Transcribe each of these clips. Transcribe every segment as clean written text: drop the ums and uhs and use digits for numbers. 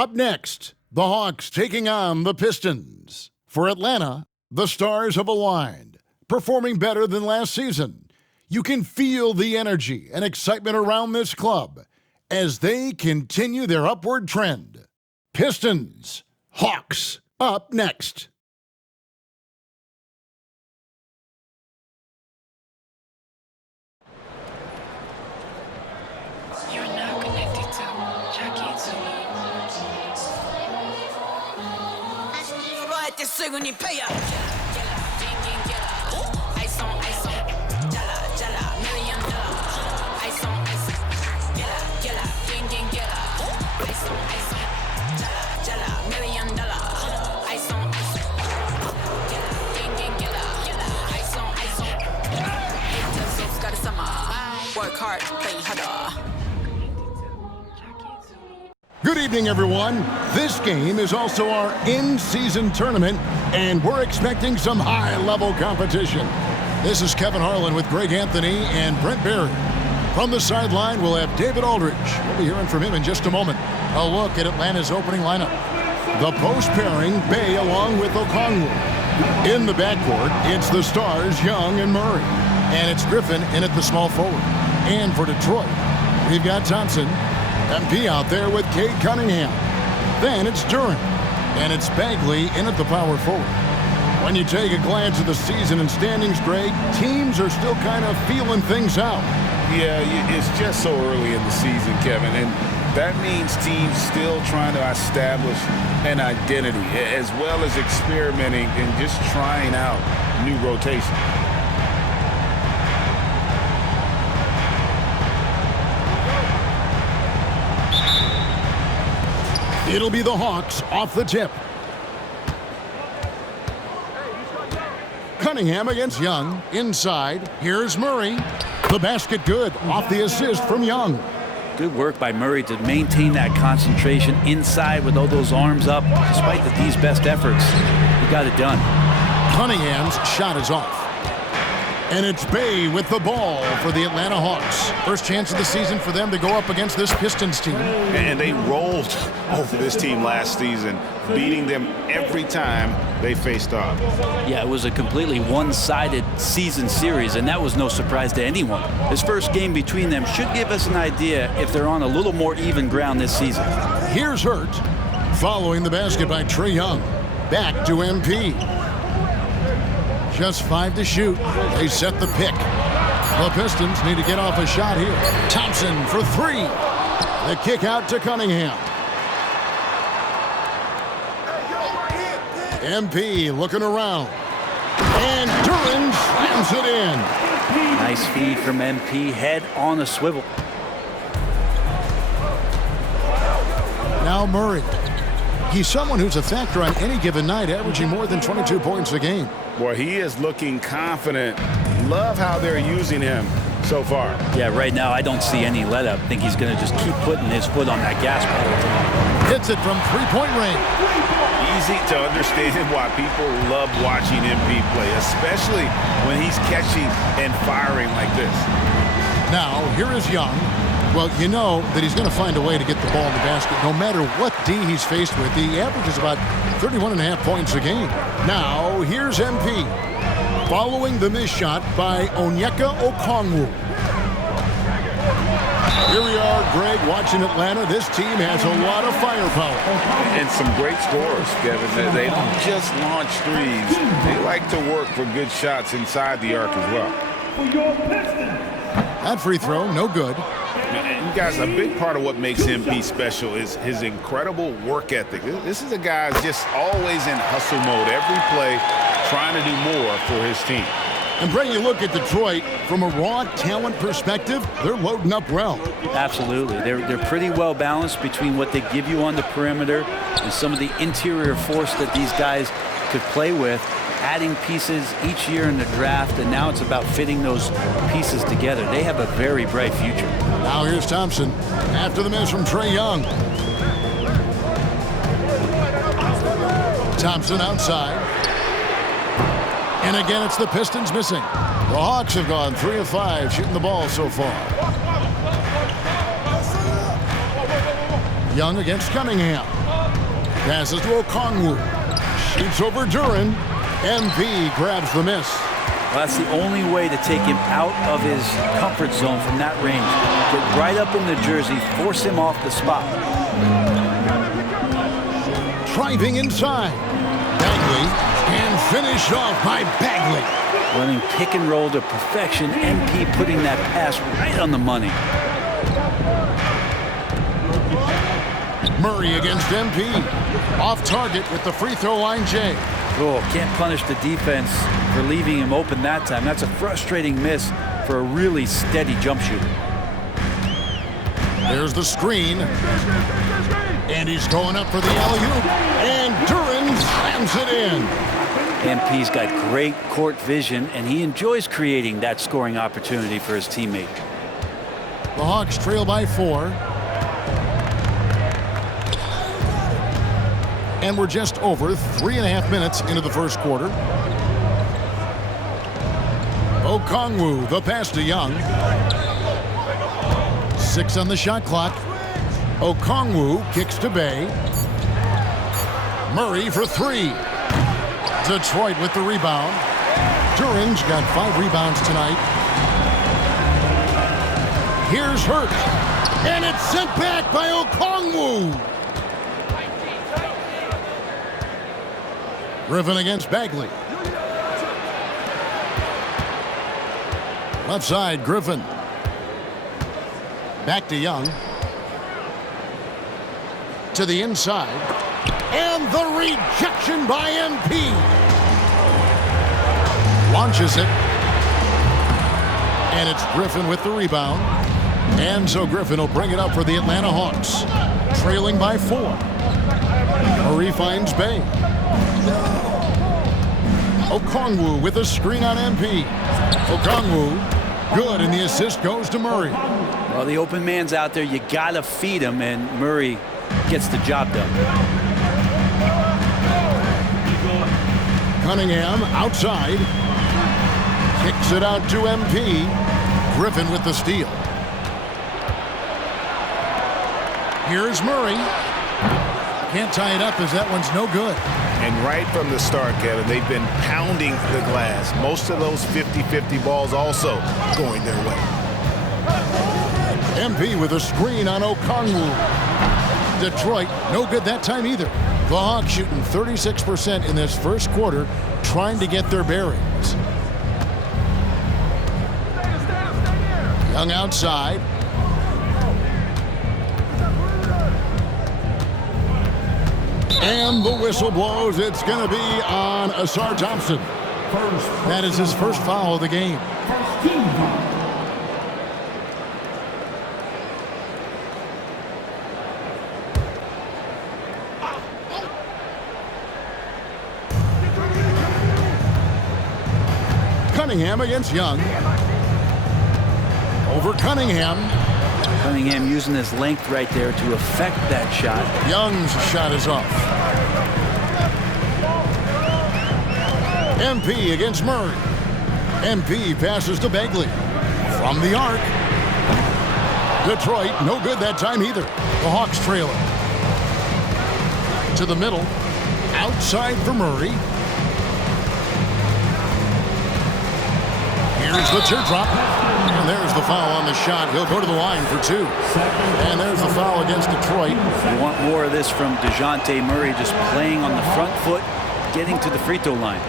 Up next, the Hawks taking on the Pistons. For Atlanta, the stars have aligned, performing better than last season. You can feel the energy and excitement around this club as they continue their upward trend. Pistons, Hawks, up next. You're now connected to Jackie Zulu. Work hard, play harder. Good evening, everyone. This game is also our in-season tournament, and we're expecting some high-level competition. This is Kevin Harlan with Greg Anthony and Brent Berry. From the sideline, we'll have David Aldridge. We'll be hearing from him in just a moment. A look at Atlanta's opening lineup. The post pairing, Bay along with Okongwu. In the backcourt, it's the stars, Young and Murray. And it's Griffin in at the small forward. And for Detroit, we've got Thompson, MP out there with Cade Cunningham. Then it's Duren, and it's Bagley in at the power forward. When you take a glance at the season and standings, Greg, teams are still kind of feeling things out. Yeah, it's just so early in the season, Kevin, and that means teams still trying to establish an identity, as well as experimenting and just trying out new rotation. It'll be the Hawks off the tip. Cunningham against Young. Inside, here's Murray. The basket good off the assist from Young. Good work by Murray to maintain that concentration inside with all those arms up. Despite these best efforts, he got it done. Cunningham's shot is off. And it's Bay with the ball for the Atlanta Hawks. First chance of the season for them to go up against this Pistons team. And they rolled over this team last season, beating them every time they faced off. Yeah, it was a completely one-sided season series, and that was no surprise to anyone. This first game between them should give us an idea if they're on a little more even ground this season. Here's Hurt, following the basket by Trae Young. Back to MP. Just 5 to shoot. They set the pick. The Pistons need to get off a shot here. Thompson for 3. The kick out to Cunningham. MP looking around. And Duren slams it in. Nice feed from MP. Head on a swivel. Now Murray. He's someone who's a factor on any given night, averaging more than 22 points a game. Boy, he is looking confident. Love how they're using him so far. Yeah, right now I don't see any let-up. I think he's going to just keep putting his foot on that gas pedal. Hits it from three-point range. Easy to understand why people love watching MP play, especially when he's catching and firing like this. Now, here is Young. Well, you know that he's going to find a way to get the ball in the basket no matter what D he's faced with. He averages about 31.5 points a game. Now, here's MP. Following the missed shot by Onyeka Okongwu. Here we are, Greg, watching Atlanta. This team has a lot of firepower. And some great scores, Kevin. They don't just launch threes. They like to work for good shots inside the arc as well. That free throw, no good. You guys, a big part of what makes MP special is his incredible work ethic. This is a guy who's just always in hustle mode, every play, trying to do more for his team. And Brent, you look at Detroit, from a raw talent perspective, they're loading up well. Absolutely. They're pretty well balanced between what they give you on the perimeter and some of the interior force that these guys could play with, adding pieces each year in the draft, and now it's about fitting those pieces together. They have a very bright future. Now here's Thompson after the miss from Trae Young. Thompson outside. And again, it's the Pistons missing. The Hawks have gone 3 of 5 shooting the ball so far. Young against Cunningham. Passes to Okongwu. Shoots over Duran. MP grabs the miss. Well, that's the only way to take him out of his comfort zone from that range. Get right up in the jersey, force him off the spot. Driving inside. Bagley, and finished off by Bagley. Running pick and roll to perfection. MP putting that pass right on the money. Murray against MP. Off target with the free throw line, Jay. Oh, can't punish the defense for leaving him open that time. That's a frustrating miss for a really steady jump shooter. There's the screen. And he's going up for the alley-oop. And Duran slams it in. MP's got great court vision, and he enjoys creating that scoring opportunity for his teammate. The Hawks trail by 4. And we're just over 3.5 minutes into the first quarter. Okongwu, the pass to Young. 6 on the shot clock. Okongwu kicks to Bay. Murray for 3. Detroit with the rebound. Duran's got 5 rebounds tonight. Here's Hurt. And it's sent back by Okongwu. Griffin against Bagley. Left side, Griffin. Back to Young. To the inside. And the rejection by MP. Launches it. And it's Griffin with the rebound. And so Griffin will bring it up for the Atlanta Hawks. Trailing by 4. Murray finds Bay. Okongwu with a screen on MP. Okongwu, good, and the assist goes to Murray. Well, the open man's out there. You got to feed him, and Murray gets the job done. Cunningham outside. Kicks it out to MP. Griffin with the steal. Here's Murray. Can't tie it up as that one's no good. And right from the start, Kevin, they've been pounding the glass. Most of those 50-50 balls also going their way. MP with a screen on Okongwu. Detroit, no good that time either. The Hawks shooting 36% in this first quarter, trying to get their bearings. Young outside. And the whistle blows. It's going to be on Asar Thompson. That is his first foul of the game. Cunningham against Young. Over Cunningham. Cunningham using his length right there to affect that shot. Young's shot is off. MP against Murray. MP passes to Bagley. From the arc. Detroit, no good that time either. The Hawks trailing. To the middle. Outside for Murray. Here's the teardrop. And there's the foul on the shot. He'll go to the line for 2. And there's the foul against Detroit. You want more of this from DeJounte Murray, just playing on the front foot, getting to the free throw line.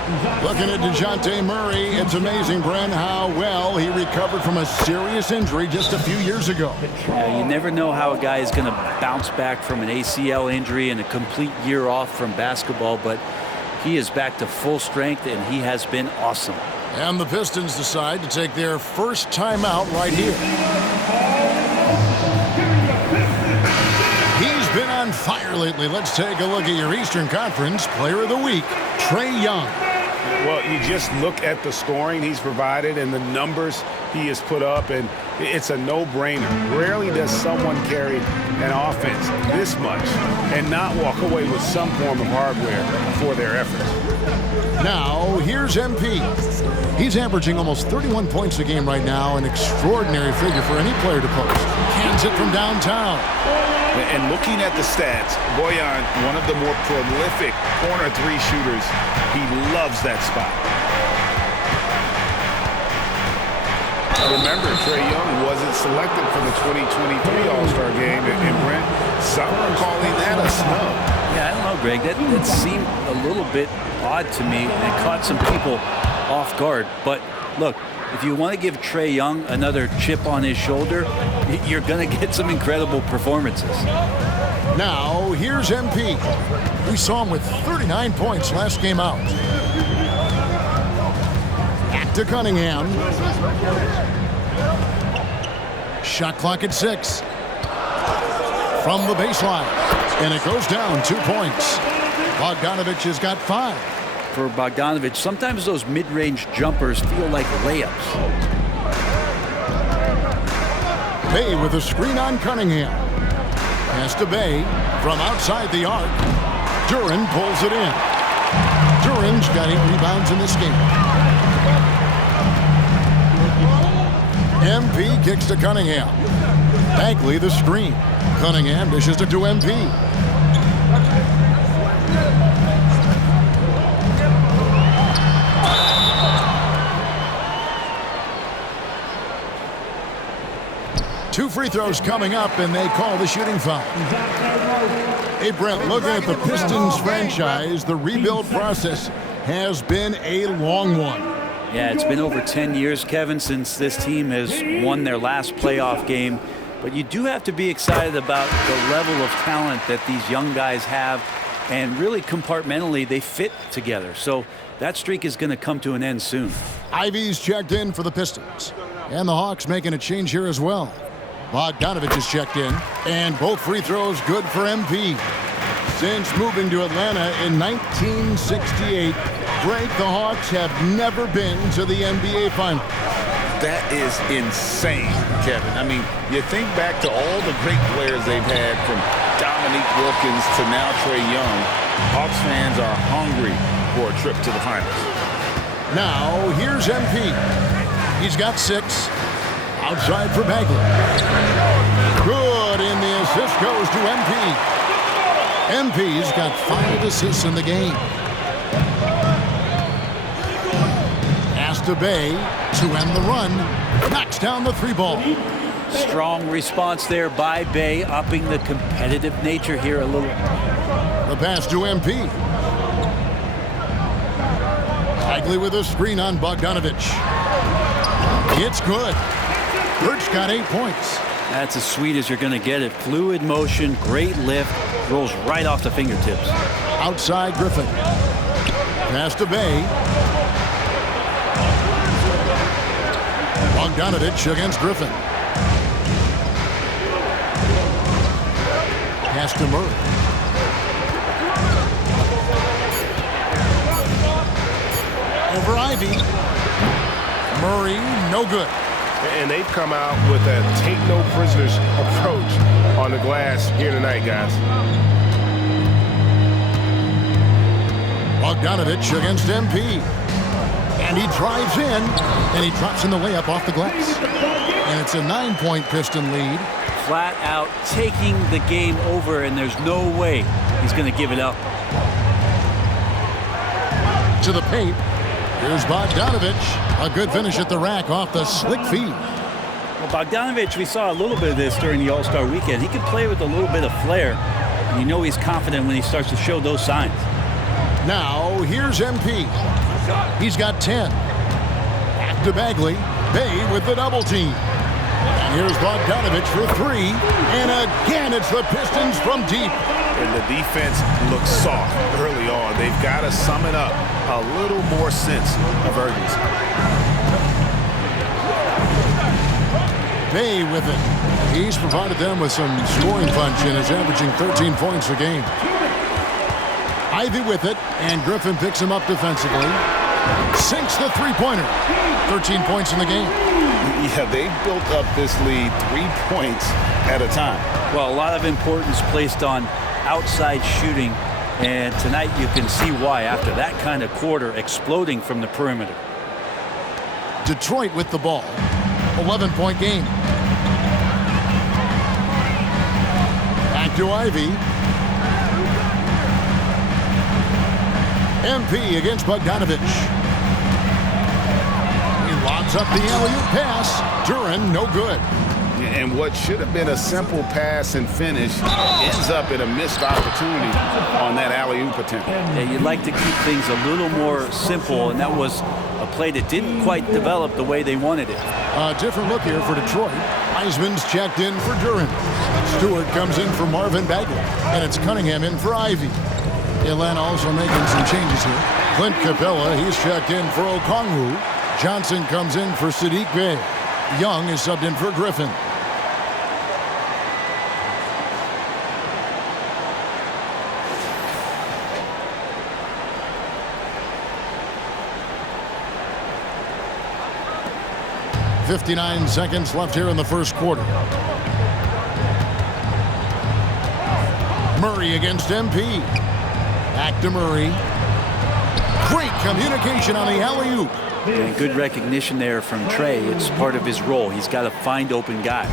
Looking at DeJounte Murray, it's amazing, Bren, how well he recovered from a serious injury just a few years ago. Yeah, you never know how a guy is going to bounce back from an ACL injury and a complete year off from basketball, but he is back to full strength, and he has been awesome. And the Pistons decide to take their first timeout right here. He's been on fire lately. Let's take a look at your Eastern Conference Player of the Week, Trae Young. Well, you just look at the scoring he's provided and the numbers he has put up, and it's a no-brainer. Rarely does someone carry an offense this much and not walk away with some form of hardware for their efforts. Now, here's MP. He's averaging almost 31 points a game right now, an extraordinary figure for any player to post. Cans it from downtown. And looking at the stats, Boyan, one of the more prolific corner three shooters, he loves that spot. Remember, Trae Young wasn't selected for the 2023 All-Star game, and Brent, some are calling that a snub. Yeah, I don't know, Greg. That seemed a little bit odd to me, and it caught some people off guard. But look, if you want to give Trae Young another chip on his shoulder, you're going to get some incredible performances. Now, here's MP. We saw him with 39 points last game out. Back to Cunningham. Shot clock at 6. From the baseline. And it goes down 2 points. Bogdanovich has got 5. For Bogdanovich, sometimes those mid-range jumpers feel like layups. Bay with a screen on Cunningham. Pass to Bay from outside the arc. Duran pulls it in. Duran's got 8 rebounds in this game. MP kicks to Cunningham. Bagley the screen. Cunningham dishes it to MP. Two free throws coming up, and they call the shooting foul. Hey, Brent, looking at the Pistons franchise, the rebuild process has been a long one. Yeah, it's been over 10 years, Kevin, since this team has won their last playoff game. But you do have to be excited about the level of talent that these young guys have. And really, compartmentally, they fit together. So that streak is going to come to an end soon. Ivy's checked in for the Pistons. And the Hawks making a change here as well. Bogdanovich is checked in. And both free throws good for MP. Since moving to Atlanta in 1968, Greg, the Hawks have never been to the NBA Finals. That is insane, Kevin. I mean, you think back to all the great players they've had, from Dominique Wilkins to now Trae Young. Hawks fans are hungry for a trip to the finals. Now, here's MP. He's got 6. Outside for Bagley. Good, and the assist goes to MP. MP's got 5 assists in the game. Pass to Bay to end the run. Knocks down the 3-ball. Strong response there by Bay, upping the competitive nature here a little. The pass to MP. Bagley with a screen on Bogdanovich. It's good. Birch got 8 points. That's as sweet as you're going to get it. Fluid motion, great lift, rolls right off the fingertips. Outside Griffin. Pass to Bay. Bogdanovich against Griffin. Pass to Murray. Over Ivy. Murray, no good. And they've come out with a take-no-prisoners approach on the glass here tonight, guys. Bogdanovich against MP. And he drives in, and he drops in the layup off the glass. And it's a 9-point Piston lead. Flat out taking the game over, and there's no way he's going to give it up. To the paint. Here's Bogdanovich. A good finish at the rack off the slick feed. Well, Bogdanovich, we saw a little bit of this during the All-Star weekend. He can play with a little bit of flair. And you know he's confident when he starts to show those signs. Now, here's MP. He's got 10. Back to Bagley. Bay with the double team. And here's Bogdanovich for 3. And again, it's the Pistons from deep. And the defense looks soft early on. They've got to sum it up. A little more sense of urgency. Bay with it. He's provided them with some scoring punch and is averaging 13 points a game. Ivy with it, and Griffin picks him up defensively. Sinks the three-pointer. 13 points in the game. Yeah, they've built up this lead 3 points at a time. Well, a lot of importance placed on outside shooting, and tonight you can see why after that kind of quarter, exploding from the perimeter. Detroit with the ball. 11-point game. Back Back to Ivy. MP against Bogdanovich. He lobs up the alley-oop pass. Duran, no good. And what should have been a simple pass and finish ends up in a missed opportunity on that alley-oop attempt. Yeah, you'd like to keep things a little more simple, and that was a play that didn't quite develop the way they wanted it. A different look here for Detroit. Wiseman's checked in for Duran. Stewart comes in for Marvin Bagley, and it's Cunningham in for Ivy. Atlanta also making some changes here. Clint Capella, he's checked in for Okongwu. Johnson comes in for Sadiq Bey. Young is subbed in for Griffin. .59 seconds left here in the first quarter. Murray against MP. Back to Murray. Great communication on the alley-oop. And good recognition there from Trey. It's part of his role. He's got to find open guys.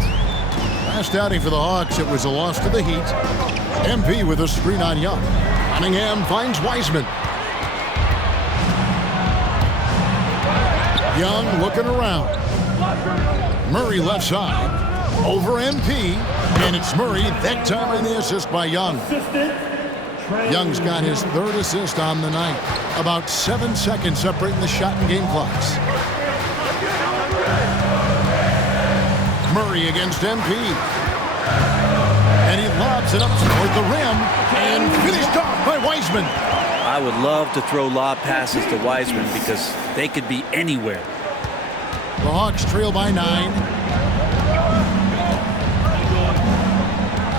Last outing for the Hawks, it was a loss to the Heat. MP with a screen on Young. Cunningham finds Wiseman. Young looking around. Murray left side. Over MP. And it's Murray, that time in the assist by Young. Young's got his third assist on the night. About 7 seconds separating the shot and game clocks. Murray against MP. And he lobs it up toward the rim. And finished off by Wiseman. I would love to throw lob passes to Wiseman because they could be anywhere. The Hawks trail by 9.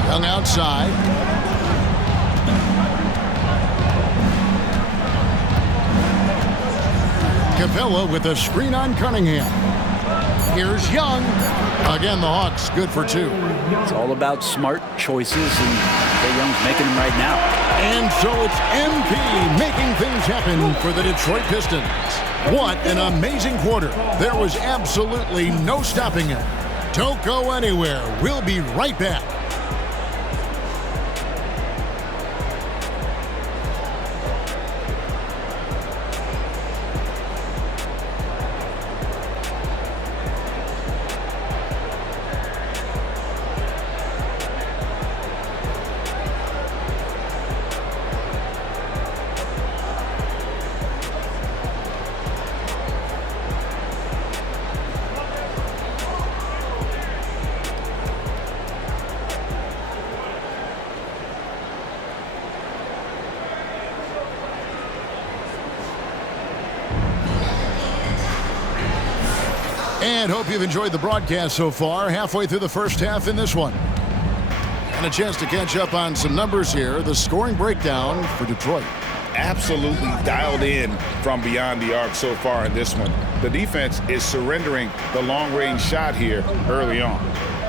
Young outside. Capella with a screen on Cunningham. Here's Young. Again, the Hawks good for 2. It's all about smart choices, and Trae Young's making them right now. And so it's MP making things happen for the Detroit Pistons. What an amazing quarter. There was absolutely no stopping him. Don't go anywhere. We'll be right back. And hope you've enjoyed the broadcast so far. Halfway through the first half in this one. And a chance to catch up on some numbers here. The scoring breakdown for Detroit. Absolutely dialed in from beyond the arc so far in this one. The defense is surrendering the long-range shot here early on.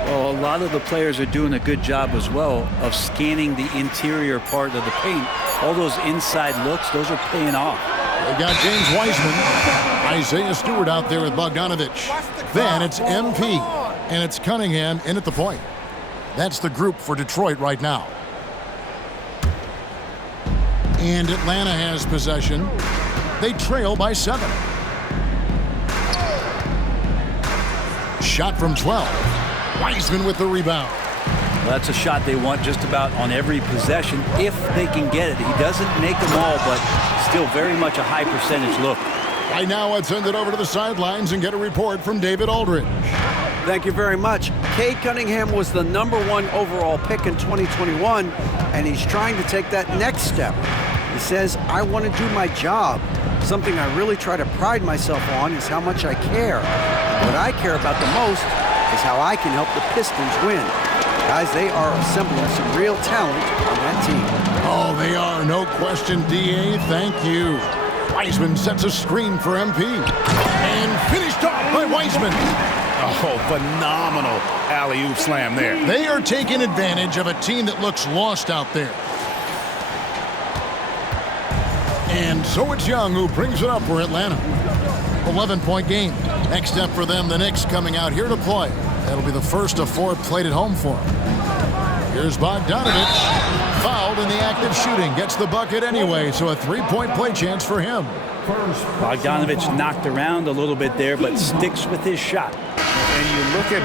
Well, a lot of the players are doing a good job as well of scanning the interior part of the paint. All those inside looks, those are paying off. They got James Wiseman. Isaiah Stewart out there with Bogdanovich. Then it's MP. And it's Cunningham in at the point. That's the group for Detroit right now. And Atlanta has possession. They trail by 7. Shot from 12. Wiseman with the rebound. Well, that's a shot they want just about on every possession if they can get it. He doesn't make them all, but still very much a high percentage look. Right now, let's send it over to the sidelines and get a report from David Aldridge. Thank you very much. Cade Cunningham was the #1 overall pick in 2021, and he's trying to take that next step. He says, I want to do my job. Something I really try to pride myself on is how much I care. What I care about the most is how I can help the Pistons win. Guys, they are assembling some real talent on that team. Oh, they are. No question, D.A. Thank you. Wiseman sets a screen for MP. And finished off by Wiseman. Oh, phenomenal alley-oop slam there. They are taking advantage of a team that looks lost out there. And so it's Young who brings it up for Atlanta. 11-point game. Next up for them, the Knicks coming out here to play. That'll be the first of 4 played at home for them. Here's Bogdanovich. Fouled in the act of shooting. Gets the bucket anyway, so a three-point play chance for him. Bogdanovich knocked around a little bit there, but sticks with his shot. And you look at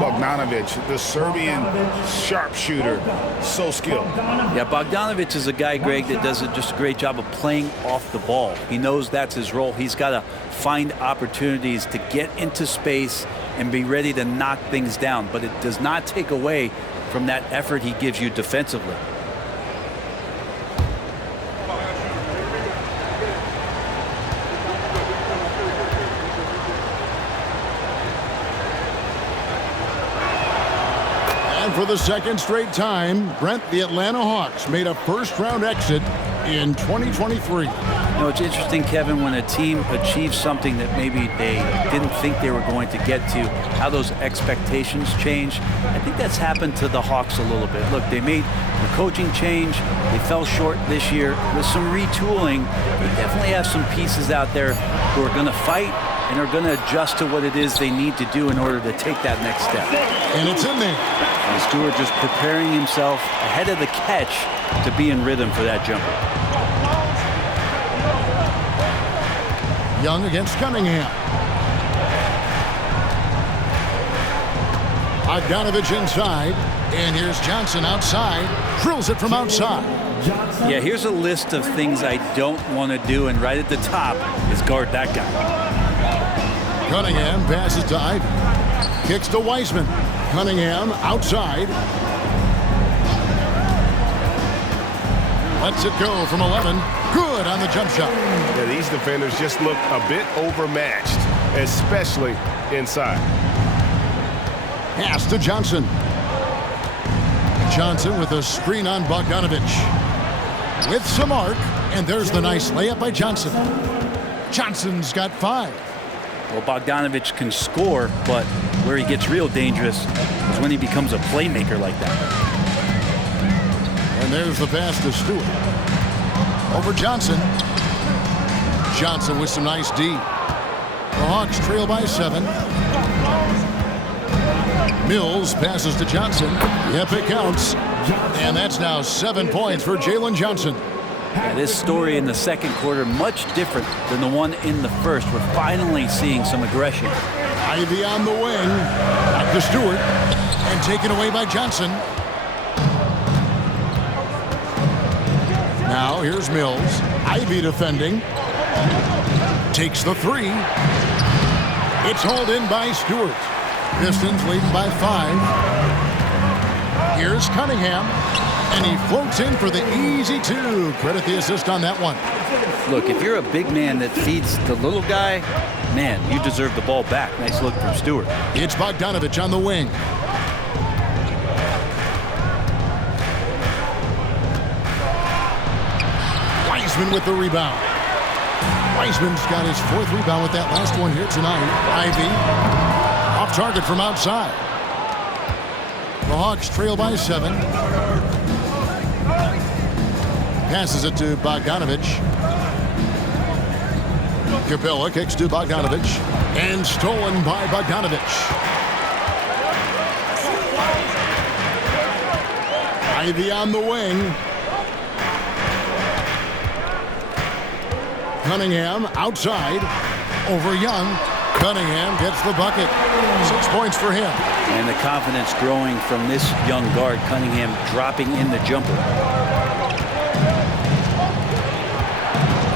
Bogdanovich, the Serbian sharpshooter, so skilled. Yeah, Bogdanovich is a guy, Greg, that does just a great job of playing off the ball. He knows that's his role. He's got to find opportunities to get into space and be ready to knock things down. But it does not take away from that effort he gives you defensively. For the second straight time, Brent, the Atlanta Hawks made a first-round exit in 2023. You know, it's interesting, Kevin, when a team achieves something that maybe they didn't think they were going to get to, how those expectations change. I think that's happened to the Hawks a little bit. Look, they made the coaching change. They fell short this year. With some retooling, they definitely have some pieces out there who are going to fight and are going to adjust to what it is they need to do in order to take that next step. And it's in there. And Stewart just preparing himself ahead of the catch to be in rhythm for that jumper. Young against Cunningham. Bogdanovich inside, and here's Johnson outside. Drills it from outside. Yeah, here's a list of things I don't want to do, and right at the top is guard that guy. Cunningham passes to Ivy. Kicks to Wiseman. Cunningham outside. Lets it go from 11. Good on the jump shot. Yeah, these defenders just look a bit overmatched, especially inside. Pass to Johnson. Johnson with a screen on Bogdanovich. With some arc, and there's the nice layup by Johnson. Johnson's got 5. Well, Bogdanovich can score, but where he gets real dangerous is when he becomes a playmaker like that. And there's the pass to Stewart. Over Johnson. Johnson with some nice D. The Hawks trail by 7. Mills passes to Johnson. Yep, it counts. And that's now 7 points for Jalen Johnson. Yeah, this story in the second quarter much different than the one in the first. We're finally seeing some aggression. Ivy on the wing. Back to Stewart. And taken away by Johnson. Now here's Mills. Ivy defending. Takes the 3. It's hauled in by Stewart. Pistons leading by 5. Here's Cunningham. And he floats in for the easy 2. Credit the assist on that one. Look, if you're a big man that feeds the little guy, man, you deserve the ball back. Nice look from Stewart. It's Bogdanovich on the wing. Wiseman with the rebound. Wiseman's got his 4th rebound with that last one here tonight. Ivy off target from outside. The Hawks trail by 7. Passes it to Bogdanovich. Capella kicks to Bogdanovich. And stolen by Bogdanovich. Ivy on the wing. Cunningham outside. Over Young. Cunningham gets the bucket. 6 points for him. And the confidence growing from this young guard, Cunningham, dropping in the jumper.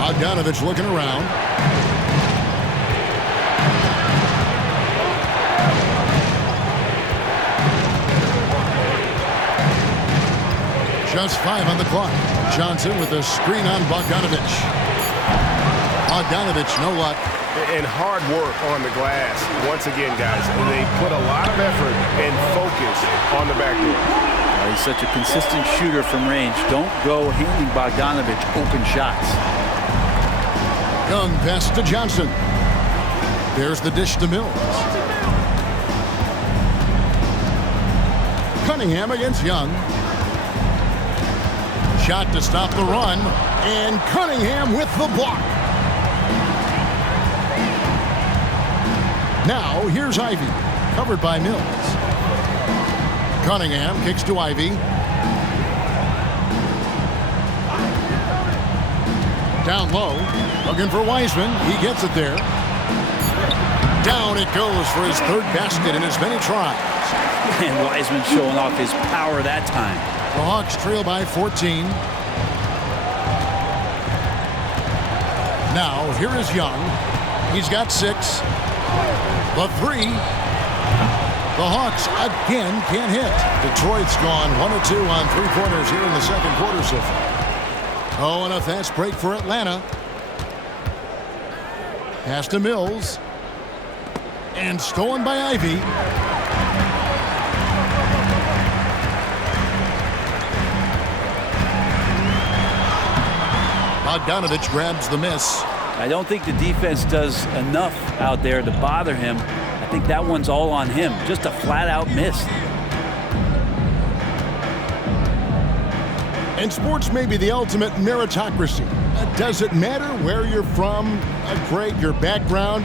Bogdanovich looking around. Just 5 on the clock. Johnson with a screen on Bogdanovich. Bogdanovich, no luck. And hard work on the glass. Once again, guys, they put a lot of effort and focus on the backboard. He's such a consistent shooter from range. Don't go handing Bogdanovich open shots. Young pass to Johnson. There's the dish to Mills. Cunningham against Young. Shot to stop the run. And Cunningham with the block. Now, here's Ivy, covered by Mills. Cunningham kicks to Ivy. Down low, looking for Wiseman. He gets it there. Down it goes for his third basket in as many tries. And Wiseman showing off his power that time. The Hawks trail by 14. Now, here is Young. He's got 6. The 3. The Hawks again can't hit. Detroit's gone 1 of 2 on three-pointers here in the second quarter so far. Oh, and a fast break for Atlanta. Pass to Mills. And stolen by Ivy. Bogdanovich grabs the miss. I don't think the defense does enough out there to bother him. I think that one's all on him. Just a flat-out miss. And sports may be the ultimate meritocracy. Does it matter where you're from, Greg, your background?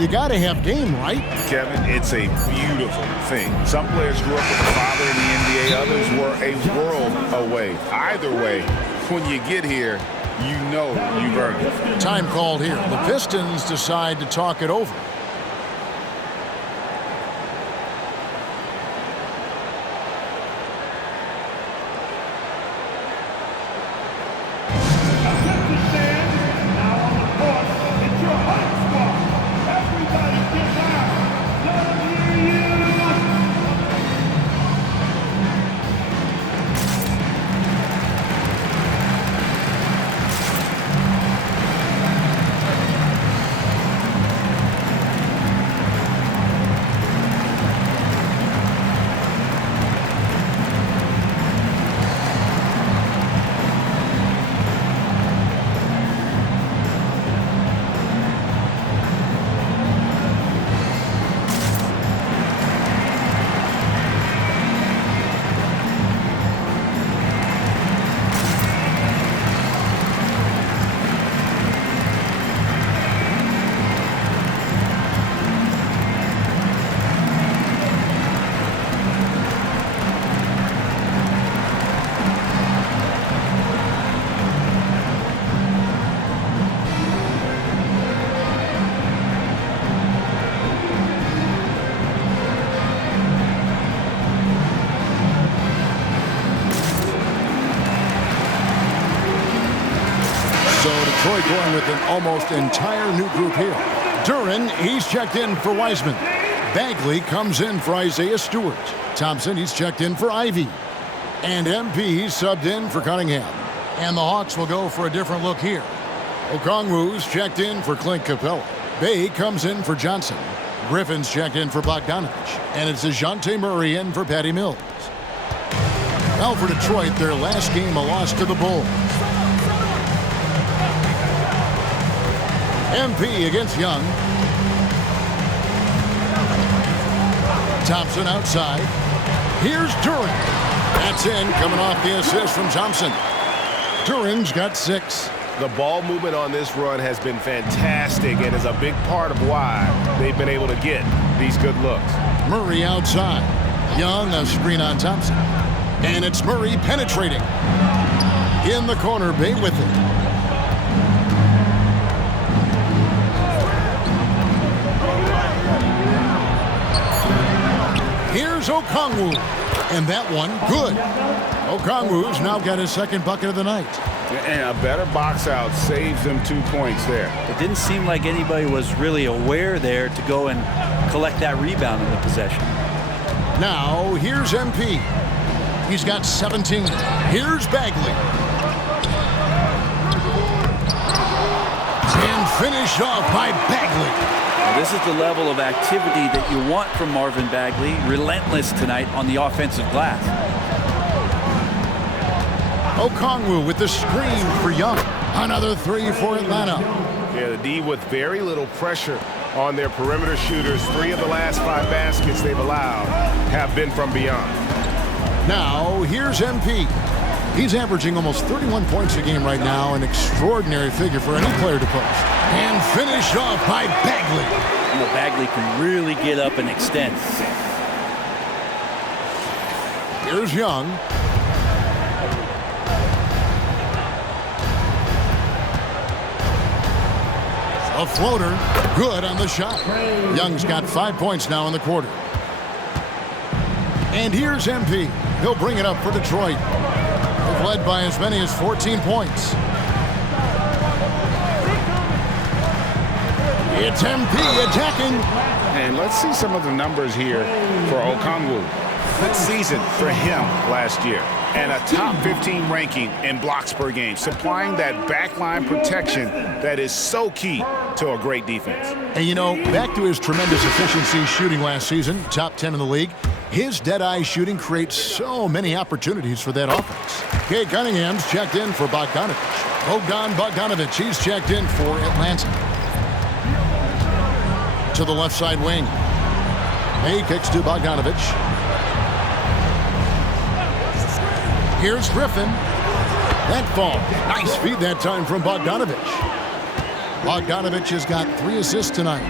You got to have game, right? Kevin, it's a beautiful thing. Some players grew up with a father in the NBA. Others were a world away. Either way, when you get here, you know you've earned it. Time called here. The Pistons decide to talk it over. Detroit going with an almost entire new group here. Duren, he's checked in for Wiseman. Bagley comes in for Isaiah Stewart. Thompson, he's checked in for Ivy. And MP, he's subbed in for Cunningham. And the Hawks will go for a different look here. Okongwu's checked in for Clint Capella. Bay comes in for Johnson. Griffin's checked in for Bogdanovich. And it's DeJounte Murray in for Patty Mills. Now for Detroit, their last game a loss to the Bulls. MP against Young. Thompson outside. Here's Duren. That's in, coming off the assist from Thompson. Duren's got 6. The ball movement on this run has been fantastic and is a big part of why they've been able to get these good looks. Murray outside. Young, a screen on Thompson. And it's Murray penetrating. In the corner, Bay with it. Here's Okongwu. And that one, good. Okongwu's now got his second bucket of the night. And a better box out saves them 2 points there. It didn't seem like anybody was really aware there to go and collect that rebound in the possession. Now, here's MP. He's got 17. Here's Bagley. And finished off by Bagley. Now, this is the level of activity that you want from Marvin Bagley. Relentless tonight on the offensive glass. Okongwu with the screen for Young. Another 3 for Atlanta. Yeah, the D with very little pressure on their perimeter shooters. 3 of the last 5 baskets they've allowed have been from beyond. Now, here's MP. He's averaging almost 31 points a game right now, an extraordinary figure for any player to post. And finished off by Bagley. You know, Bagley can really get up and extend. Here's Young. A floater, good on the shot. Young's got 5 points now in the quarter. And here's MP. He'll bring it up for Detroit. They've led by as many as 14 points. It's MP attacking. And let's see some of the numbers here for Okongwu. Good season for him last year. And a top 15 ranking in blocks per game, supplying that backline protection that is so key to a great defense. And you know, back to his tremendous efficiency shooting last season, top 10 in the league, his dead-eye shooting creates so many opportunities for that offense. Cade Cunningham's checked in for Bogdanovich. Bogdan Bogdanovich, he's checked in for Atlanta. To the left side wing. May kicks to Bogdanovich. Here's Griffin. That fall. Nice feed that time from Bogdanovich. Bogdanovich has got 3 assists tonight.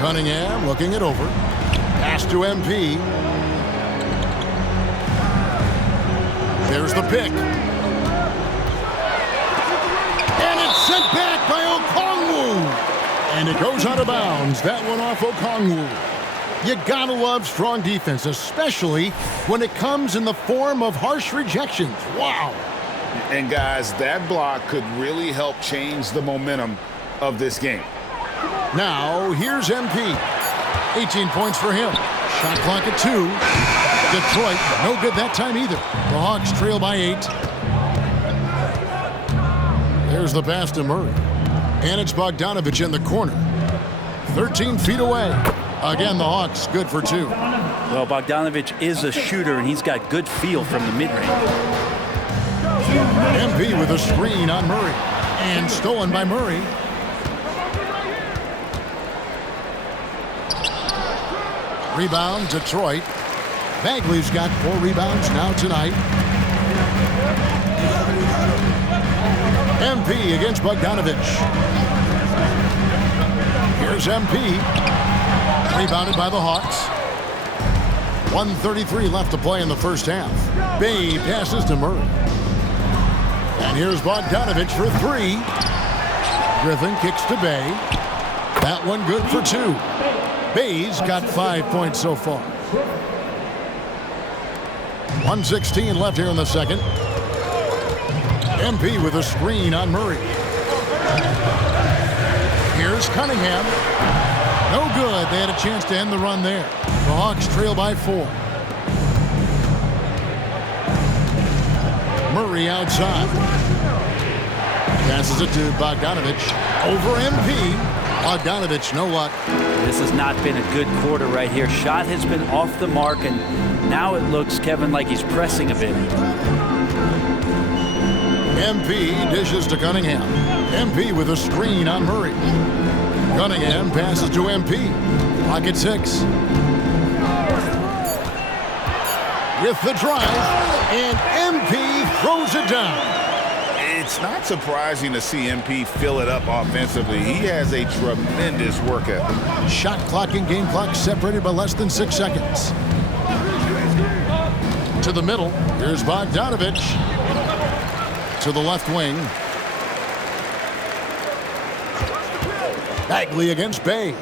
Cunningham looking it over. Pass to MP. There's the pick. And it's sent back by Okongwu. And it goes out of bounds. That one off Okongwu. You gotta love strong defense, especially when it comes in the form of harsh rejections. Wow. And guys, that block could really help change the momentum of this game. Now, here's MP. 18 points for him. Shot clock at 2. Detroit, no good that time either. The Hawks trail by 8. There's the pass to Murray. And it's Bogdanovich in the corner. 13 feet away. Again, the Hawks good for 2. Well, Bogdanovich is a shooter, and he's got good feel from the mid-range. MP with a screen on Murray. And stolen by Murray. Rebound, Detroit. Bagley's got 4 rebounds now tonight. MP against Bogdanovich. Here's MP. Rebounded by the Hawks. 1:33 left to play in the first half. Bay passes to Murray. And here's Bogdanovich for 3. Griffin kicks to Bay. That one good for 2. Bay's got 5 points so far. 1:16 left here in the second. MP with a screen on Murray. Here's Cunningham. No good. They had a chance to end the run there. The Hawks trail by 4. Murray outside. Passes it to Bogdanovich. Over MP. Bogdanovich, no luck. This has not been a good quarter right here. Shot has been off the mark, and now it looks, Kevin, like he's pressing a bit. MP dishes to Cunningham. MP with a screen on Murray. Cunningham passes to MP. Pocket 6. With the drive, and MP throws it down. It's not surprising to see MP fill it up offensively. He has a tremendous work ethic. Shot clock and game clock separated by less than 6 seconds. To the middle. Here's Bogdanovich. To the left wing. Bagley against Bay.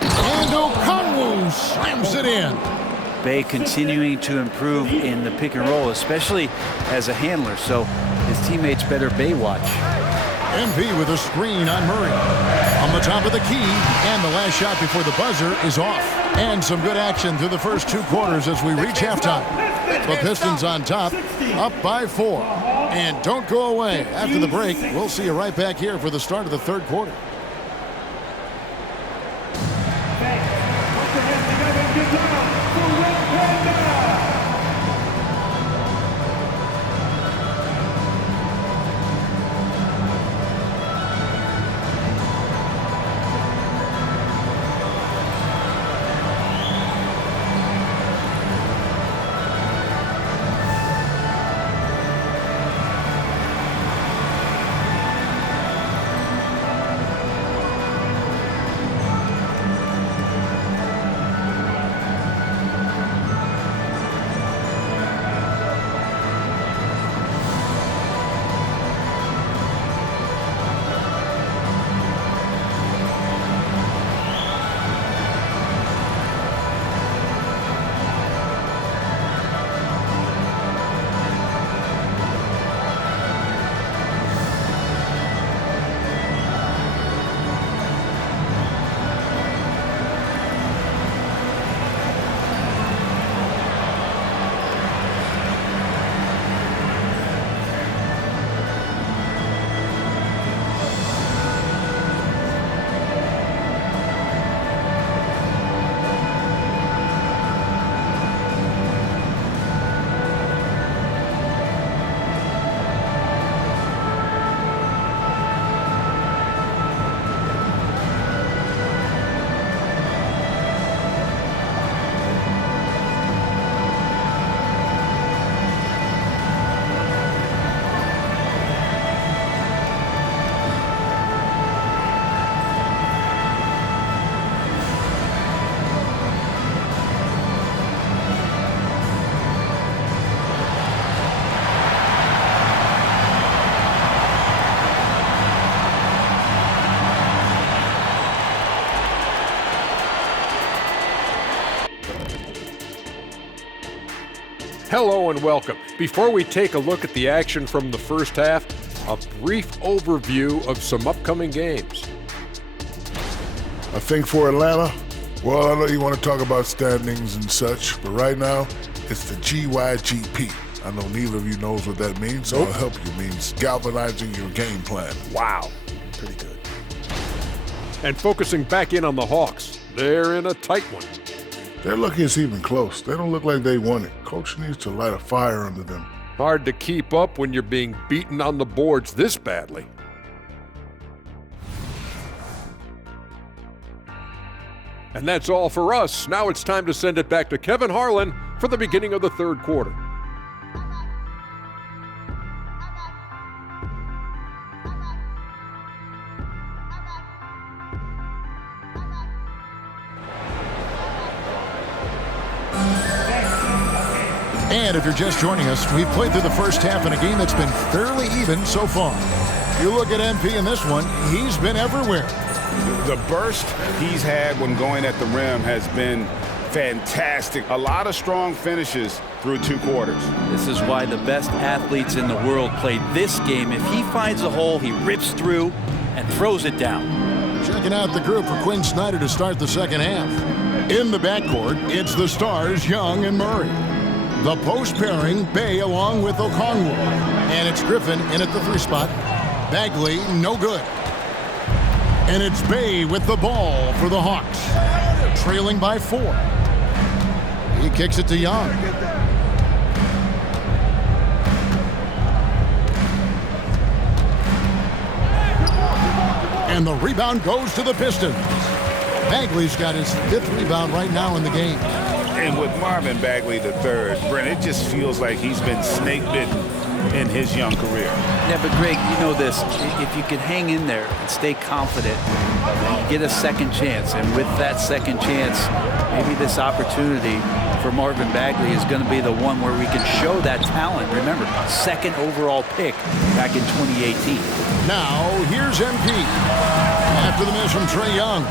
And Okongwu slams it in. Bay continuing to improve in the pick and roll, especially as a handler, so his teammates better Bay watch. MP with a screen on Murray. On the top of the key, and the last shot before the buzzer is off. And some good action through the first 2 quarters as we reach halftime. The Pistons on top, up by 4. And don't go away. After the break, we'll see you right back here for the start of the 3rd quarter. Hello and welcome. Before we take a look at the action from the first half, a brief overview of some upcoming games. I think for Atlanta, well, I know you want to talk about standings and such, but right now, it's the GYGP. I know neither of you knows what that means, so I'll help you. It means galvanizing your game plan. Wow. Pretty good. And focusing back in on the Hawks. They're in a tight one. They're lucky it's even close. They don't look like they won it. Coach needs to light a fire under them. Hard to keep up when you're being beaten on the boards this badly. And that's all for us. Now it's time to send it back to Kevin Harlan for the beginning of the third quarter. And if you're just joining us, we've played through the first half in a game that's been fairly even so far. You look at MP in this one, he's been everywhere. The burst he's had when going at the rim has been fantastic. A lot of strong finishes through 2 quarters. This is why the best athletes in the world play this game. If he finds a hole, he rips through and throws it down. Checking out the group for Quinn Snyder to start the second half. In the backcourt, it's the stars, Young and Murray. The post pairing, Bay along with Okongwu. And it's Griffin in at the 3 spot. Bagley, no good. And it's Bay with the ball for the Hawks. Trailing by 4. He kicks it to Young. And the rebound goes to the Pistons. Bagley's got his 5th rebound right now in the game. And with Marvin Bagley III, Brent, it just feels like he's been snake-bitten in his young career. Yeah, but Greg, you know this. If you can hang in there and stay confident, you get a second chance. And with that second chance, maybe this opportunity for Marvin Bagley is going to be the one where we can show that talent. Remember, 2nd overall pick back in 2018. Now, here's MP. After the miss from Trae Young.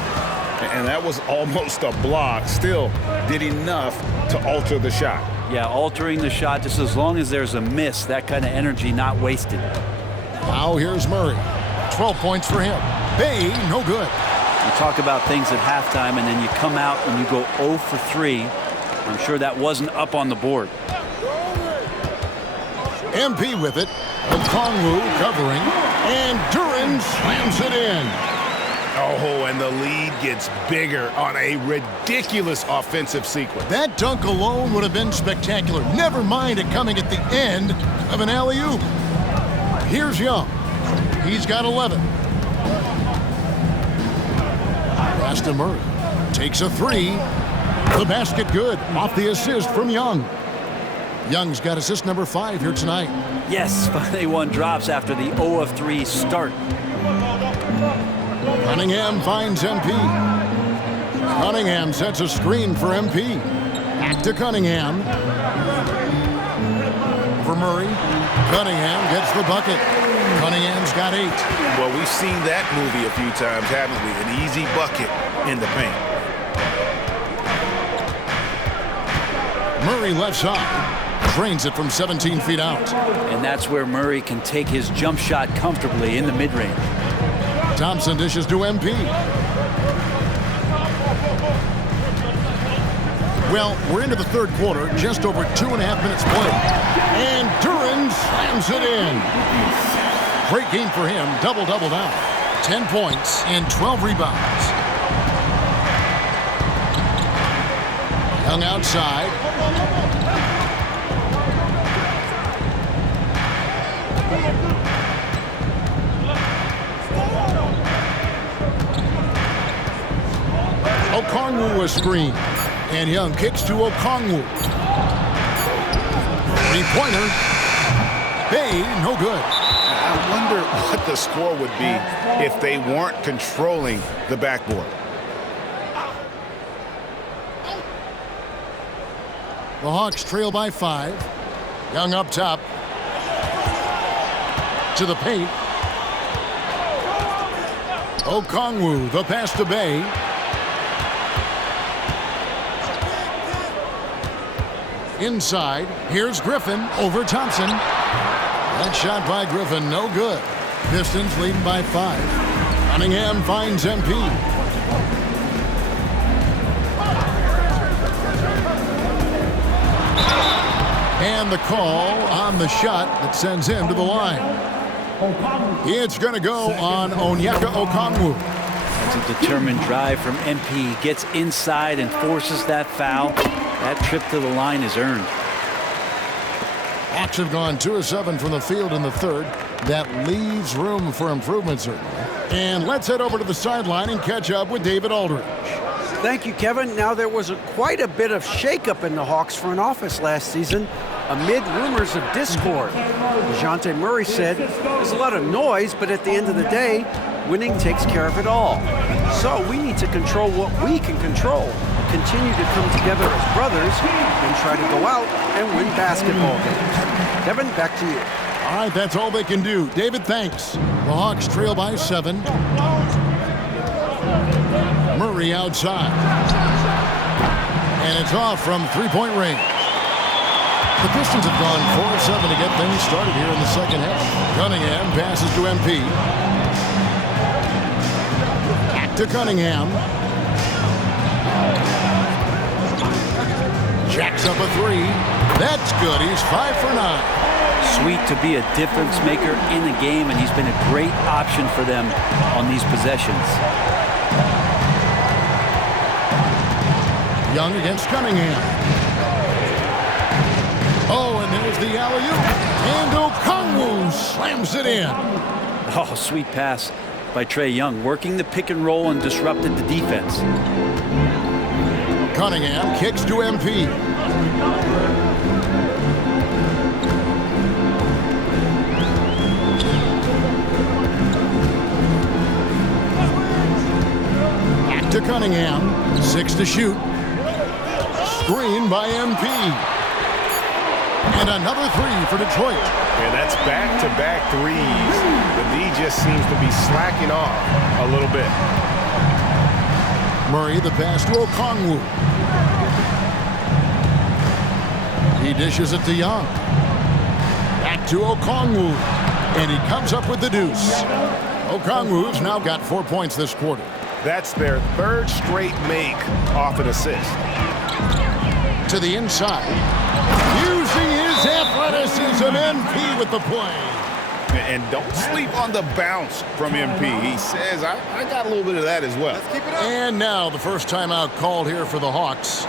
And that was almost a block. Still did enough to alter the shot. Yeah, altering the shot, just as long as there's a miss, that kind of energy not wasted. Now here's Murray. 12 points for him. Bay, no good. You talk about things at halftime, and then you come out and you go 0 for 3. I'm sure that wasn't up on the board. MP with it. Okongwu covering. And Duran slams it in. Oh, and the lead gets bigger on a ridiculous offensive sequence. That dunk alone would have been spectacular. Never mind it coming at the end of an alley-oop. Here's Young. He's got 11. Pass to Murray. Takes a 3. The basket good. Off the assist from Young. Young's got assist number 5 here tonight. Yes, finally one drops after the 0 of 3 start. Cunningham finds MP. Cunningham sets a screen for MP. Back to Cunningham. For Murray. Cunningham gets the bucket. Cunningham's got 8. Well, we've seen that movie a few times, haven't we? An easy bucket in the paint. Murray left side. Drains it from 17 feet out. And that's where Murray can take his jump shot comfortably in the mid-range. Thompson dishes to MP. Well, we're into the third quarter, just over 2.5 minutes played. And Duran slams it in. Great game for him, double-double now. 10 points and 12 rebounds. Young outside. Okongwu a screen. And Young kicks to Okongwu. 3-pointer. Bay, no good. I wonder what the score would be if they weren't controlling the backboard. The Hawks trail by 5. Young up top. To the paint. Okongwu, the pass to Bay. Inside, here's Griffin over Thompson. That shot by Griffin, no good. Pistons leading by 5. Cunningham finds MP. And the call on the shot that sends him to the line. It's going to go on Onyeka Okongwu. It's a determined drive from MP. Gets inside and forces that foul. That trip to the line is earned. Hawks have gone 2 of 7 from the field in the third. That leaves room for improvement, certainly. And let's head over to the sideline and catch up with David Aldridge. Thank you, Kevin. Now, there was quite a bit of shakeup in the Hawks front office last season amid rumors of discord. DeJounte Murray said, there's a lot of noise, but at the end of the day, winning takes care of it all. So we need to control what we can control, continue to come together as brothers, and try to go out and win basketball games. Kevin, back to you. All right, that's all they can do. David, thanks. The Hawks trail by 7. Murray outside. And it's off from three-point range. The Pistons have gone 4 of 7 to get things started here in the second half. Cunningham passes to MP. Back to Cunningham. Jacks up a 3. That's good. He's 5 for 9. Sweet to be a difference maker in the game, and he's been a great option for them on these possessions. Young against Cunningham. Oh, and there's the alley-oop. And Okongwu slams it in. Oh, sweet pass by Trae Young, working the pick and roll and disrupted the defense. Cunningham kicks to MP. Back to Cunningham. 6 to shoot. Screen by MP. And another 3 for Detroit. And that's back-to-back threes. The D just seems to be slacking off a little bit. Murray the pass to Okongwu. He dishes it to Young. Back to Okongwu. And he comes up with the deuce. Okongwu's now got 4 points this quarter. That's their 3rd straight make off an assist. To the inside. Using his athleticism, MP with the play. And don't sleep on the bounce from MP. He says, I got a little bit of that as well. Keep it up. And now the first timeout called here for the Hawks.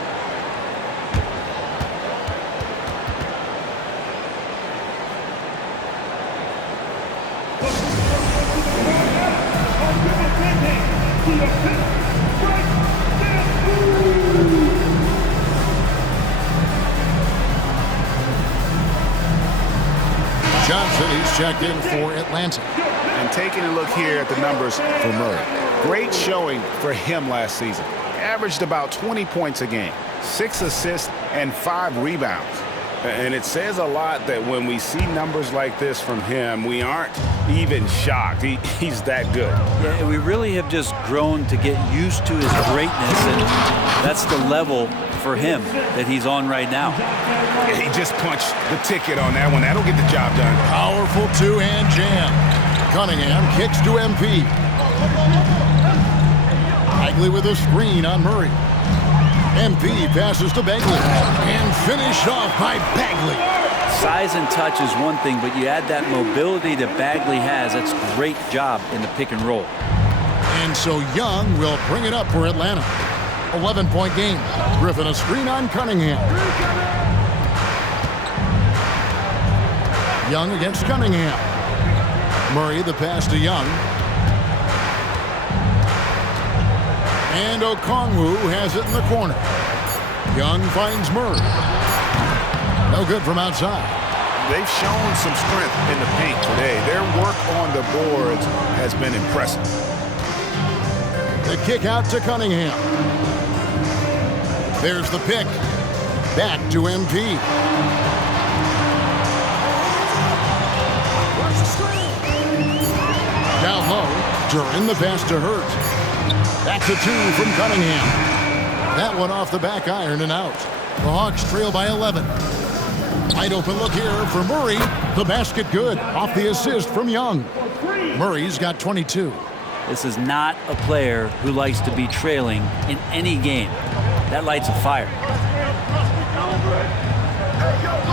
Johnson, he's checked in for Atlanta. And taking a look here at the numbers for Murray. Great showing for him last season. Averaged about 20 points a game, 6 assists, and 5 rebounds. And it says a lot that when we see numbers like this from him, we aren't even shocked. He's that good. Yeah, and we really have just grown to get used to his greatness, and that's the level for him that he's on right now. Yeah, he just punched the ticket on that one. That'll get the job done. Powerful two-hand jam. Cunningham kicks to MP. Bagley with a screen on Murray. MP passes to Bagley. And finished off by Bagley. Size and touch is one thing, but you add that mobility that Bagley has. That's a great job in the pick and roll. And so Young will bring it up for Atlanta. 11-point game. Griffin a screen on Cunningham. Young against Cunningham. Murray the pass to Young. And Okongwu has it in the corner. Young finds Murray. No good from outside. They've shown some strength in the paint today. Their work on the boards has been impressive. The kick out to Cunningham. There's the pick. Back to MP. Down low, Duran the pass to Hurt. That's a 2 from Cunningham. That one off the back iron and out. The Hawks trail by 11. Wide open look here for Murray. The basket good off the assist from Young. Murray's got 22. This is not a player who likes to be trailing in any game. That lights a fire.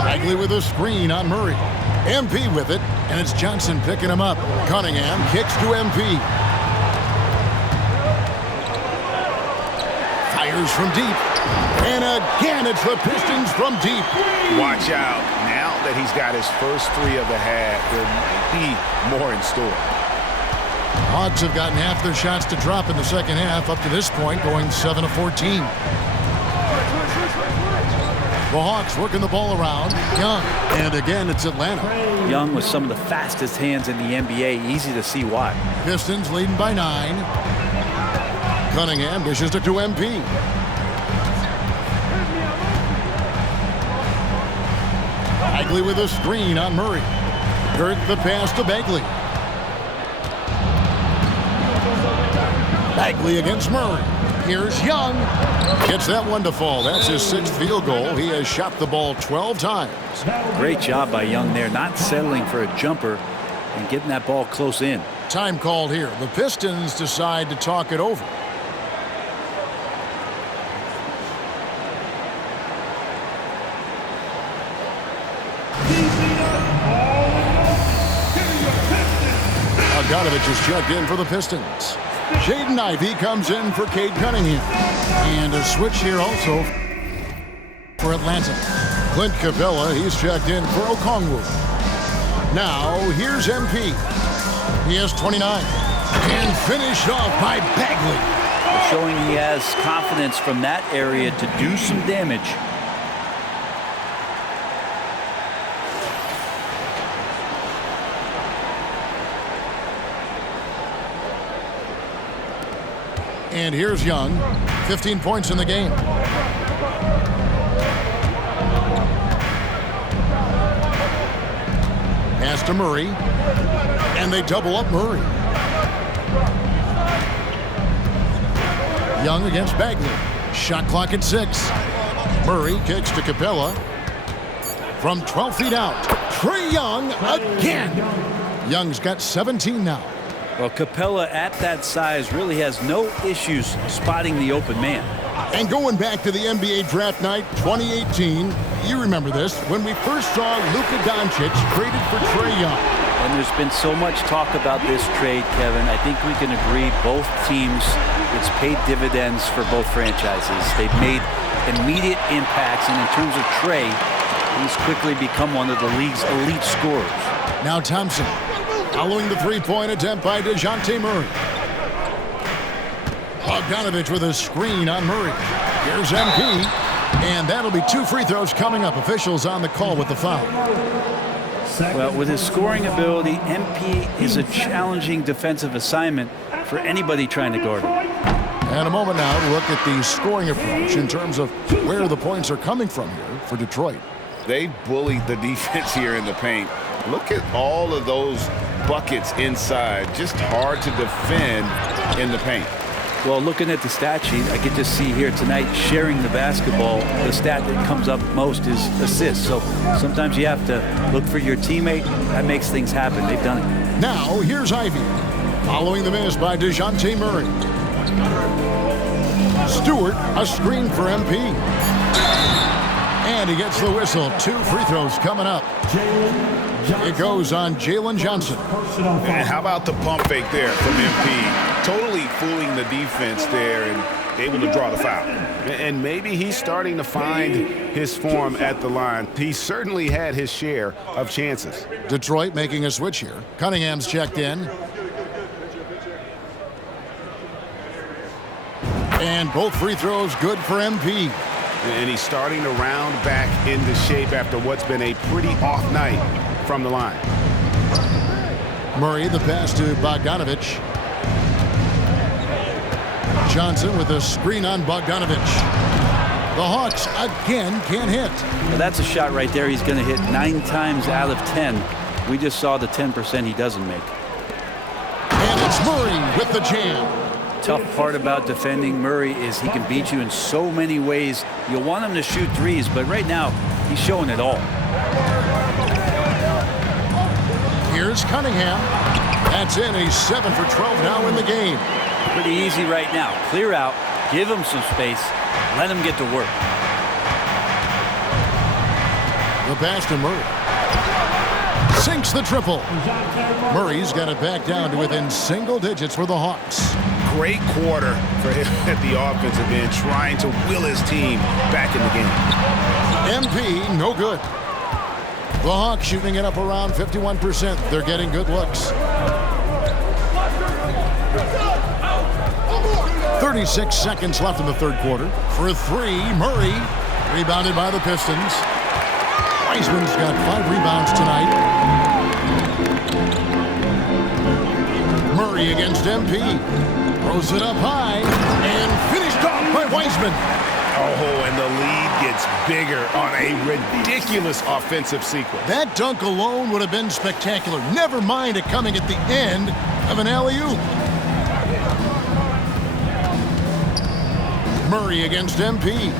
Bagley with a screen on Murray. MP with it, and it's Johnson picking him up. Cunningham kicks to MP. Fires from deep. And again, it's the Pistons from deep. Watch out. Now that he's got his first three of the half, there might be more in store. Hawks have gotten half their shots to drop in the second half up to this point, going 7 of 14. The Hawks working the ball around. Young. And again, it's Atlanta. Young with some of the fastest hands in the NBA. Easy to see why. Pistons leading by 9. Cunningham dishes it to MP. Bagley with a screen on Murray. Gert the pass to Bagley. Bagley against Murray. Here's Young. Gets that one to fall. That's his 6th field goal. He has shot the ball 12 times. Great job by Young there, not settling for a jumper and getting that ball close in. Time called here. The Pistons decide to talk it over. Bogdanovich is checked in for the Pistons. Jaden Ivey comes in for Cade Cunningham. And a switch here also for Atlanta. Clint Capella, he's checked in for Okongwu. Now, here's MP. He has 29. And finished off by Bagley. Showing he has confidence from that area to do some damage. And here's Young, 15 points in the game. Pass to Murray, and they double up Murray. Young against Bagley. Shot clock at 6. Murray kicks to Capella. From 12 feet out, Trae Young again. Young's got 17 now. Well, Capella at that size really has no issues spotting the open man. And going back to the NBA draft night 2018, you remember this, when we first saw Luka Doncic traded for Trae Young. And there's been so much talk about this trade, Kevin. I think we can agree both teams, it's paid dividends for both franchises. They've made immediate impacts, and in terms of Trae, he's quickly become one of the league's elite scorers. Now Thompson. Following the three-point attempt by DeJounte Murray. Bogdanovich with a screen on Murray. Here's MP. And that'll be 2 free throws coming up. Officials on the call with the foul. Well, with his scoring ability, MP is a challenging defensive assignment for anybody trying to guard him. And a moment now to look at the scoring approach in terms of where the points are coming from here for Detroit. They bullied the defense here in the paint. Look at all of those buckets inside. Just hard to defend in the paint. Well, looking at the stat sheet, I get to see here tonight sharing the basketball. The stat that comes up most is assists. So sometimes you have to look for your teammate. That makes things happen. They've done it. Now, here's Ivey. Following the miss by DeJounte Murray. Stewart, a screen for MP. And he gets the whistle. 2 free throws coming up. It goes on Jalen Johnson. And how about the pump fake there from MP? Totally fooling the defense there and able to draw the foul. And maybe he's starting to find his form at the line. He certainly had his share of chances. Detroit making a switch here. Cunningham's checked in. And both free throws good for MP. And he's starting to round back into shape after what's been a pretty off night from the line. Murray, the pass to Bogdanovich. Johnson with a screen on Bogdanovich. The Hawks again can't hit. Well, that's a shot right there. He's going to hit 9 times out of 10. We just saw the 10% he doesn't make. And it's Murray with the jam. tough part about defending Murray is he can beat you in so many ways. You'll want him to shoot threes, but right now he's showing it all. Here's Cunningham. That's in. He's 7 for 12 now in the game. Pretty easy right now. Clear out, give him some space, let him get to work. The pass to Murray. Sinks the triple. Murray's got it back down to within single digits for the Hawks. Great quarter for him at the offensive end, trying to will his team back in the game. MP, no good. The Hawks shooting it up around 51%. They're getting good looks. 36 seconds left in the third quarter. For three, Murray. Rebounded by the Pistons. Wiseman's got 5 rebounds tonight. Murray against MP. Throws it up high. And finished off by Wiseman. Oh, and the lead gets bigger on a ridiculous offensive sequence. That dunk alone would have been spectacular. Never mind it coming at the end of an alley-oop. Murray against MP.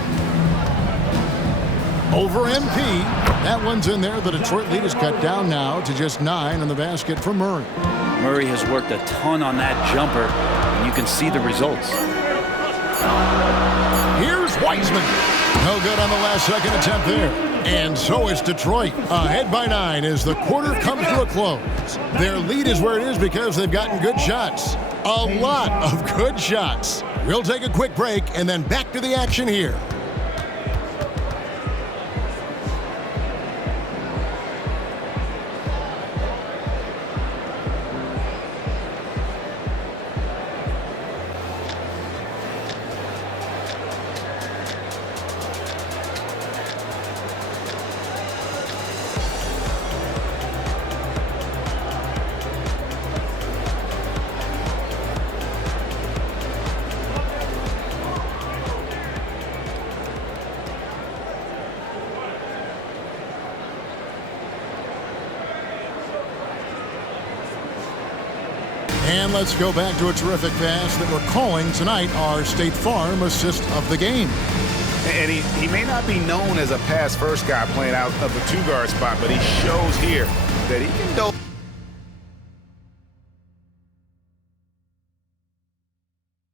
Over MP. That one's in there. The Detroit lead is cut down now to just 9 in the basket for Murray. Murray has worked a ton on that jumper, and you can see the results. Here's Wiseman. No good on the last second attempt there. And so is Detroit. Ahead by 9 as the quarter comes to a close. Their lead is where it is because they've gotten good shots. A lot of good shots. We'll take a quick break and then back to the action here. And let's go back to a terrific pass that we're calling tonight our State Farm assist of the game. And he may not be known as a pass-first guy playing out of the 2-guard spot, but he shows here that he can